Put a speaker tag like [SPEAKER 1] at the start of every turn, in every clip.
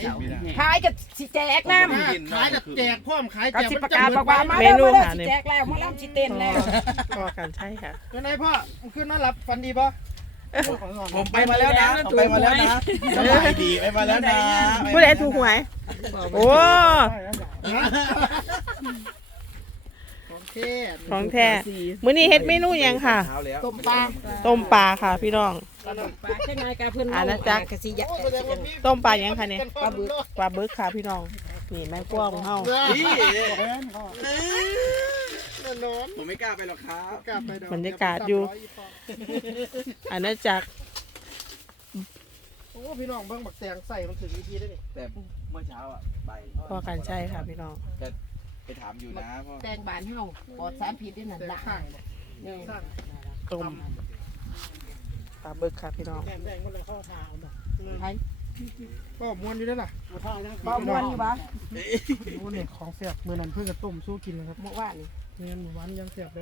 [SPEAKER 1] ขายกับสิแจกน้ำ
[SPEAKER 2] ขายกับแจกพร้อมขาย
[SPEAKER 1] ก็
[SPEAKER 2] แจก
[SPEAKER 1] สิประกาศบอกว่ามาเด้อสิแจกแล้วมาล่ำสิเต้นแล้ว
[SPEAKER 3] พอกันใช่ค่ะ
[SPEAKER 2] เป็นไงพ่อคืนนอนหลับฝันดีป่ะ
[SPEAKER 4] ผมไปมาแล้วนะผมไปมาแล้วนะสบายดีไปมาแล้วนะ
[SPEAKER 3] ผู้ใดถูกหวยโอ้ ของแท้มื้อนี้เฮ็ดเมนูหยังค่ะ
[SPEAKER 1] ต้มปลา
[SPEAKER 3] ต้มปลาค่ะพี่น้อง
[SPEAKER 1] ปลาแค่ไงกะเพิ่น
[SPEAKER 3] อาณาจักร
[SPEAKER 1] กะสิอยาก
[SPEAKER 3] ต้มปลาหยังค่ะเนี่ยปลาบึกค่ะพี่น้องนี่แม่กว้างของเฮา
[SPEAKER 4] ผมไม่กล้าไปหรอกครับ
[SPEAKER 3] บรรยากาศอยู่อาณาจักร
[SPEAKER 2] โอ้พี่น้องเบิ่งบักแตงใส่มันถึงวิธีได้นี่
[SPEAKER 4] แต่เมื่อเช้าอ่ะไป
[SPEAKER 3] พอกันใช่ค่ะพี่น้อง
[SPEAKER 4] จะไปถามอยู่นะพ่อ
[SPEAKER 1] แตงบานเฮาปลอดสารพิษด้วยนั่น
[SPEAKER 2] แต่
[SPEAKER 1] ล่ะ
[SPEAKER 2] ข้าง
[SPEAKER 1] นี่
[SPEAKER 3] ต้มปลาบึกค่ะพี่น้อง
[SPEAKER 2] แดงมันเลยเข้าทางเนาะ
[SPEAKER 1] ไผ
[SPEAKER 2] ก็ม้วนอยู่ด้วยล่ะ
[SPEAKER 1] บ่ม่วนอยู่บ่
[SPEAKER 2] โอ้เนี่ยของแซ่บมื้อนั้นเพิ่งจะต้มสู้กินนะครับ
[SPEAKER 1] เมื่อวานนี่
[SPEAKER 2] เงินหมูหวานยังแซ่บเลย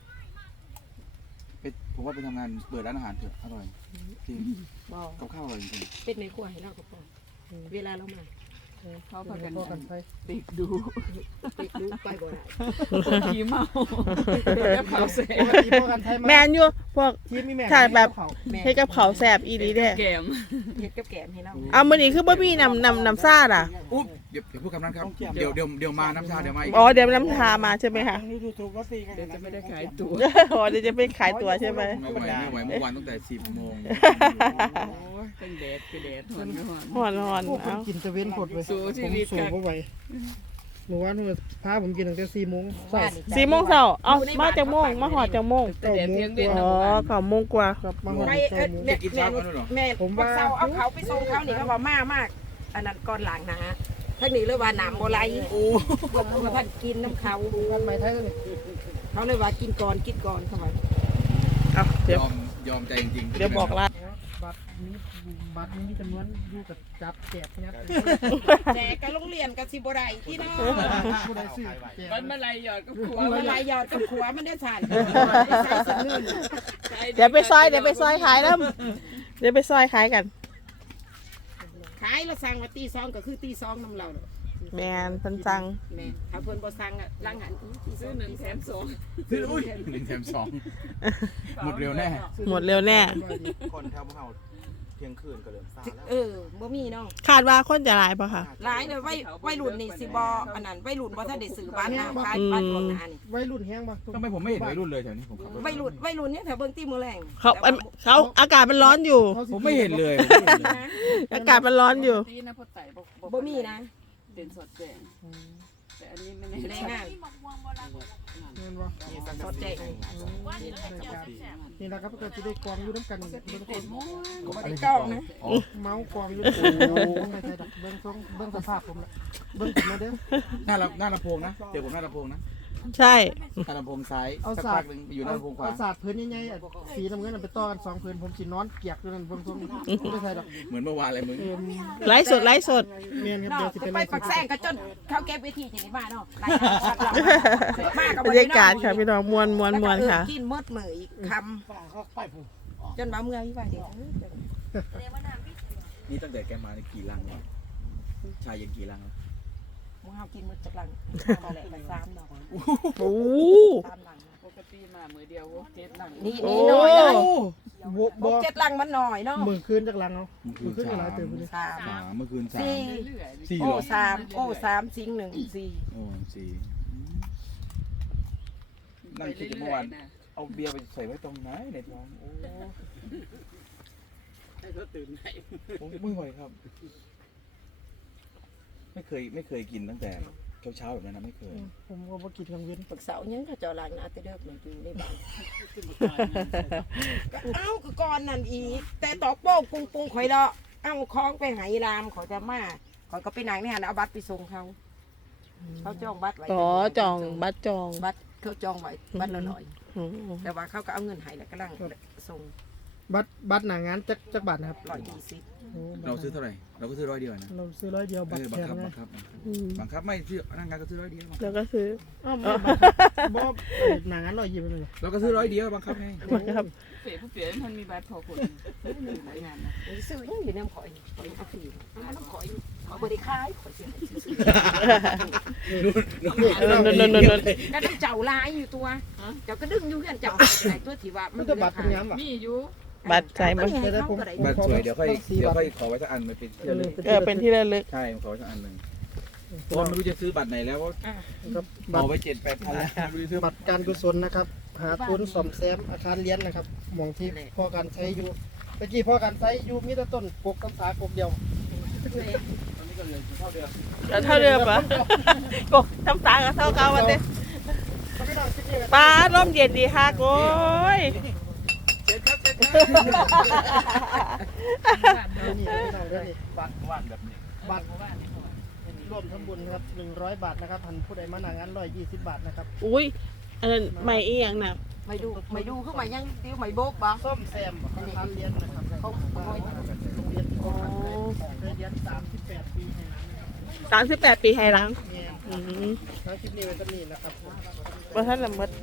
[SPEAKER 4] ผมว่าไปทำงานเปิดร้านอาหารเถอะอร่อยจริง
[SPEAKER 1] บ่
[SPEAKER 4] กับข้าวอร่อยจริง
[SPEAKER 1] เป็นในครัวให้เราก็พอเวลาเรามาเขาพากัน
[SPEAKER 2] พ่อกันไป
[SPEAKER 1] ติดดูไปบ่ได้ขี้เมาแล้วเขาเส
[SPEAKER 2] ปกติพ่อกันไทย
[SPEAKER 3] แมนอยู่พวก
[SPEAKER 2] ทีมมีแม่
[SPEAKER 3] ถ่ายแบบ
[SPEAKER 2] เขา
[SPEAKER 3] เฮ็ดกับเขาวแซ่บอีหลีเด้
[SPEAKER 1] แกมเฮ็ดกับแกมให้เรา
[SPEAKER 3] เอามื้อนี้คือบ่มีน้ำซ่าอ่ะ
[SPEAKER 4] ๆอุ๊บเดี๋ยวพูดคำนั้นครับเดี๋ยวมาน้ำชาเดี๋ยวมาอีก
[SPEAKER 3] อ๋อเดี๋ยวน้ำชามาใช่ไหมคะ
[SPEAKER 2] นี่ดูถูกว่าตีกัน
[SPEAKER 1] เดี๋ยวจะไม่ได้ขายตัว
[SPEAKER 3] อ๋อเดี๋ยวจะไปขายตัวใช่ไหม
[SPEAKER 4] ไม่ไหวเมื่อวานตั้งแต่10 โมง
[SPEAKER 1] เป็นแดดคือแดดหอนไม่หอน
[SPEAKER 3] หอนหอน
[SPEAKER 2] พวกผม
[SPEAKER 3] เอา
[SPEAKER 2] กินตะเวนผดไป
[SPEAKER 1] สู้ชีวิต
[SPEAKER 2] ผมสู้บ่ไหวหนูว่าหนูพาผมกินตั้งแต่4 โมงเช้า
[SPEAKER 3] 4 โมงเช้าเอามาจากโมงมาหอดจากโมง
[SPEAKER 1] แต่แดดเพียงเวียน
[SPEAKER 3] อ๋อ9 โมงกว่า
[SPEAKER 2] ครับมาหอ
[SPEAKER 1] ไม่
[SPEAKER 2] เช้าโมง
[SPEAKER 1] แม่แม่ผมว่าเศร้าเอาเขาไปส่งเขานี่เขาบอกมากอันนั้นก่อนหลังนะทั้งนี้เลยว่าน้ำโบราณโอ้มาพันกินน้ำเขา
[SPEAKER 2] กันไหมไทยเลย
[SPEAKER 1] เขาเลยว่ากินก่อนเขาว่า
[SPEAKER 3] เอาเดี๋ยวย
[SPEAKER 4] อมใจจริงๆ
[SPEAKER 3] เดี๋ยวบอกลา
[SPEAKER 2] บัตรนี้มีจำนวนอยู่กับจับแจกเนี่ย
[SPEAKER 1] แจกกับโรงเรียนกับสิบได้ที่น้อง
[SPEAKER 2] ผู้ใดซื้อแจก
[SPEAKER 1] มันมาลายหยอดกับขัวมันลายหยอดกับขัวมันได้สั่น
[SPEAKER 3] เดี๋ยวไปซอยขายแล้วเดี๋ยวไปซอยขายกัน
[SPEAKER 1] ขายแล้วสั่งว่าตีซองก็คือตีซองน้ำเรา
[SPEAKER 3] แมนเพิ่นสั่ง
[SPEAKER 1] แม่ถ้าเพิ่นบ่สั่งอ่ะลังหันซื้อ1 แถม 2
[SPEAKER 4] ซื้ออุ้ย1 แถม 2หมดเร็วแน่
[SPEAKER 3] หมดเร็วแน่
[SPEAKER 4] คนแถวเฮาเที่ยงคืนก็เริ่มซ่าแล้ว
[SPEAKER 1] บ่มีเนาะ
[SPEAKER 3] คาดว่าคนจะหลายปะค่ะ
[SPEAKER 1] หลายเลยวัยรุ่นนี่สิบ่อันนั้นวัยรุ่นบ่ทันได้ซื้อบ้านนะขายบ้านของนานี่
[SPEAKER 2] วัยรุ่นแห้งป่ะ
[SPEAKER 4] ทำไมผมไม่เห็นวัยรุ่นเลยแถวนี้ผมขับรถ
[SPEAKER 1] วัยรุ่นเนี่ยแถวเบิ่งตีมือแรง
[SPEAKER 3] เขาอากาศมันร้อนอยู่
[SPEAKER 4] ผมไม่เห็นเลย
[SPEAKER 3] อากาศมันร้อนอยู่
[SPEAKER 5] ตีนะพอไต่
[SPEAKER 1] บ่มีนะ
[SPEAKER 5] เป็นสดแจงแต่อันนี้ไม่
[SPEAKER 1] แรงงาน
[SPEAKER 2] เงินป่ะ
[SPEAKER 1] สดแจง
[SPEAKER 2] นี่นะครับก็จะได้กองอยู่น้ำกันทุกคน
[SPEAKER 1] บ่ได้ต้องนะ
[SPEAKER 2] เมาส์กองอยู่ไม่ใช่ดอกเบิ้งสภาพผมละเบิ้งผมมาเด้อ
[SPEAKER 4] หน้าลำโพงนะเดี๋ยวผมหน้าลำโพงนะ
[SPEAKER 3] ใช่
[SPEAKER 4] หน้าลำโพงซ้าย
[SPEAKER 2] เอา
[SPEAKER 4] สัก
[SPEAKER 2] ศา
[SPEAKER 4] พั
[SPEAKER 2] สต
[SPEAKER 4] ก
[SPEAKER 2] ร์
[SPEAKER 4] หนึ่งอยู่หน้าลำโพงขวา
[SPEAKER 2] เอาศาสตร์พื้นใหญ่ๆสีน้ำเงินไปต่อกัน2 พื้นผมสินอนเกียกด้วยนั่นเบิ้งทรงไม่ใช่ดอก
[SPEAKER 4] เหมือนเมื่อวานเลยมึง
[SPEAKER 3] ไลฟ์สด
[SPEAKER 2] เมียนครับ
[SPEAKER 1] เนาะ
[SPEAKER 2] เดี๋ยวสิ
[SPEAKER 1] สิ
[SPEAKER 2] เป็น
[SPEAKER 1] ไปปักแซงก็จนเขาเก็บเวทีจะได้มาเนาะมากับบ
[SPEAKER 3] รรยากาศค่ะพี่น้องมวนค่ะ
[SPEAKER 1] กินมดมื้ออีกคำจนว่าเมื่อยไปเด้อ
[SPEAKER 4] นี่ตั้งแต่แกมาในกี่ลังแล้วชายยังกี่ลังแล้ว
[SPEAKER 1] มึงเฮากินมื้อจักลังมาแหละไป3ดอก
[SPEAKER 3] โอ้
[SPEAKER 1] 3หลัง
[SPEAKER 5] ปกติมามือเดียวเจ็ดหลัง
[SPEAKER 1] นี่
[SPEAKER 3] โอ้
[SPEAKER 1] น้อยนะ
[SPEAKER 2] บ่
[SPEAKER 1] 7หลังมันน้อยเนาะ
[SPEAKER 2] มือคืนจากหลังเอามือคืนจากหลายเติมเลย
[SPEAKER 4] 3เมื่อคืน3
[SPEAKER 1] 4
[SPEAKER 5] เรื่อย
[SPEAKER 4] 4
[SPEAKER 1] โอ้
[SPEAKER 4] หรอ
[SPEAKER 1] 3สิง1 4
[SPEAKER 4] โอ้4นั่งคิดเมื่อวานเอาเบียร์ไปใส่ไว้ตรงไหนในท้องโอ้
[SPEAKER 5] ให้เขาตื่นให้
[SPEAKER 4] ไม่ไหวครับ ไม่เคยกินตั้งแต่เช้าแบบนั้นนะไม่เคย
[SPEAKER 2] ผมก็บ่กินกลางเว้น
[SPEAKER 1] ปรึกษายังก็เจ้าหลังนะแต่เลิกหน่อยอยู่ในบ้านเอ้าคือก่อนนั่นอีกแต่ตอกโป้งปุงข่อยเลาะเอ้าคล้องไปไหรามเขาจะมาเขาก็ไปนั่งนี่หั่นเอาบัตรไปส่งเขาจองบัตรไว้
[SPEAKER 3] อ๋อจองบัตรจอง
[SPEAKER 1] บัตรเขาจองไว้บัตรละ100
[SPEAKER 3] อืม
[SPEAKER 1] แต่ว่าเขาก็เอาเงินให้แล้วก็ลังส่ง
[SPEAKER 2] บัตรหนางานจักบาทนะครับ
[SPEAKER 1] 120
[SPEAKER 4] เราซื้อเท่าไหร่เราก็ซื้อ100 เดียวนะ
[SPEAKER 2] เราซื้อ100 เดียวบัตร
[SPEAKER 4] บั
[SPEAKER 2] แถ
[SPEAKER 4] ง
[SPEAKER 2] ม
[SPEAKER 4] คับ
[SPEAKER 2] ไง
[SPEAKER 4] บังคับไม่ซื้อนั่งงานก็ซื้อ100 เดียว
[SPEAKER 3] แล้วก็ซื้อ
[SPEAKER 2] บ่หนางาน120เลย
[SPEAKER 4] เราก็ซื้อ100 เดียวบังคับไง
[SPEAKER 3] ครับ
[SPEAKER 5] เปลี่ยนผู้เปลี่ยนมันมีใบพอคนหลายงานนะ
[SPEAKER 1] ซื้อยังอยู่ในข่อยเอาฟรีเอาน้ำข่อยเขาบริขายเขาเสีย
[SPEAKER 3] นุ่น
[SPEAKER 1] ก็ต้องเจ้าลายอยู่ตัวเจ้าก็ดึงอยู่กันเจ้าไหนตัวที่ว่า
[SPEAKER 2] มันจะบัตรเป็นงามว่ะ
[SPEAKER 5] มีอยู่
[SPEAKER 3] บัตรใจมัน
[SPEAKER 4] บ้านสวยเดี๋ยวค่อยขอไว้สักอันมันเป็นที่ระลึก
[SPEAKER 3] เป็นที่ระลึก
[SPEAKER 4] ใช่ผมขอไว้สักอันหนึ่งเพราะว่าไม่รู้จะซื้อบัตรไหนแล้วเพราะ
[SPEAKER 2] ครับ
[SPEAKER 4] เอาไว้7-8 พันแล้วไม่รู้จะซื้อ
[SPEAKER 2] บัตรการกุศลนะครับ หาทุนซ่อมแซมอาคารเรียนนะครับหมองที่พ่อการใช้อยู่เมื่อกี้พ่อการใช้อยู่มีแต่ต้นกกต้นสากกเดียว
[SPEAKER 3] เท่าเดิมปะกบทำตากับเท่าเก่าวันเด้ปลาร่มเย็นดีค่ะโอ้ย
[SPEAKER 2] นี่พี่น้องเด้อนี่บัตร
[SPEAKER 4] ว่านแบบนี้
[SPEAKER 2] บัตรร่วมทำบุญครับ100 บาทนะครับพันผู้ใดมาหนางาน120 บาทนะครับ
[SPEAKER 3] อุ้ยอันนั้นไม่อีหยังนะ
[SPEAKER 1] ไม่ดูเข้ามายังติ้วไม่โบกบ่
[SPEAKER 2] ซ่อมแซมอาคารเรียนนะครับเขาโรงเรียนที่เขาขันเคยเรียน38 ปีให้นั้นนะครับ
[SPEAKER 3] 38 ปีให้หลัง
[SPEAKER 2] เนี่ย
[SPEAKER 3] อืม
[SPEAKER 2] ทั้งคลิปนี้เป็นต้นนี้นะครับ
[SPEAKER 3] บ่ทันละหมด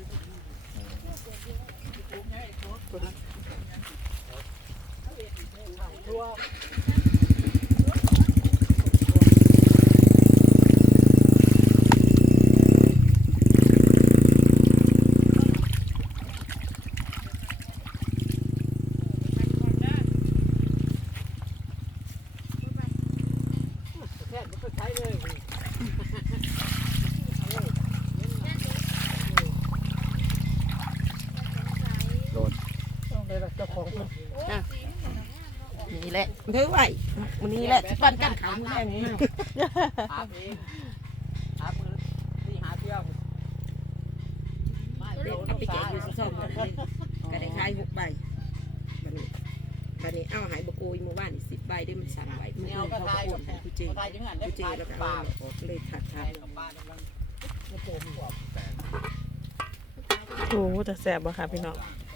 [SPEAKER 2] ได้ละเจ้าของเพิ่น
[SPEAKER 1] นี่แหละถือไว้วันนี้แหละที่บ้านกันขาวแม่นี่
[SPEAKER 5] หาเองหามือที่หาเที่ยว
[SPEAKER 1] เด็กเอาไปแจกอยู่ซ่อมกันก็ได้ขาย6 ใบบัดนี้เอาหายบกุยเมื่อวานนี่10 ใบได้มัน3 ใบมันเขาก็โอนให้ผู้เจแล้วก็เอาออกเลยถัด
[SPEAKER 3] โอ้แต่แสบบ่ค่ะพี่น้อง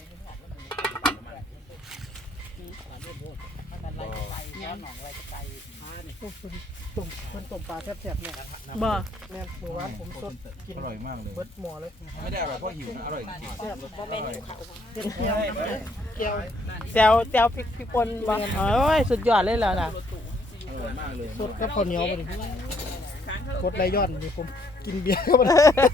[SPEAKER 2] ต้มปลาแซ่บๆเนี่ย
[SPEAKER 3] บ่
[SPEAKER 2] แม่นเมื่อวานผมสดกิน
[SPEAKER 4] อร่อยมากเลย
[SPEAKER 2] เบิดหม้อเลย
[SPEAKER 4] ไม่ได้อร่อยเพราะหิวนะอร่อยจริงๆ
[SPEAKER 2] แซ่บ
[SPEAKER 1] บ่แม่นอยู่เขา
[SPEAKER 2] เจ็ดแก้วแก้ว
[SPEAKER 3] แจวพริกป่นบ่โอ้ยสุดยอดเลยแล้วล่ะ
[SPEAKER 4] อร่อยมากเลย
[SPEAKER 2] สดกับข้าวเหนียวบ่ดิกดไรย้อนนี่ผมกินเบียร์ก็บ่ได้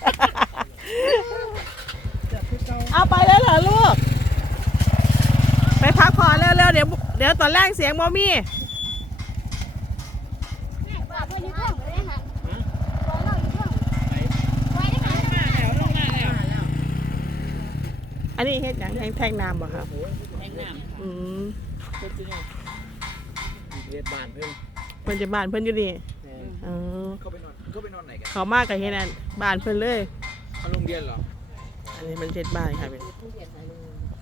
[SPEAKER 3] เอาไปแล้วเหรอลูก ไปพักผ่อนเร็วๆเดี๋ยวตอนแรกเสียงบ่มีอันนี้เฮ็ดหยังแท่งน้ำบ่ครับ
[SPEAKER 5] แห้งน้ำ
[SPEAKER 3] อืม
[SPEAKER 5] เป็นจริง
[SPEAKER 2] เรียนบ้านเพิ่น
[SPEAKER 3] เพิ่นจะบ้านเพิ่นอยู่นี่เออ
[SPEAKER 4] เขาไปนอนไหนกัน
[SPEAKER 3] เขามากกับเฮ็ดนั่นบ้านเพิ่นเลย
[SPEAKER 4] เขาโรงเรียนเหรอ
[SPEAKER 3] อันนี้มันเฮ็ดบ้านค่ะเป็น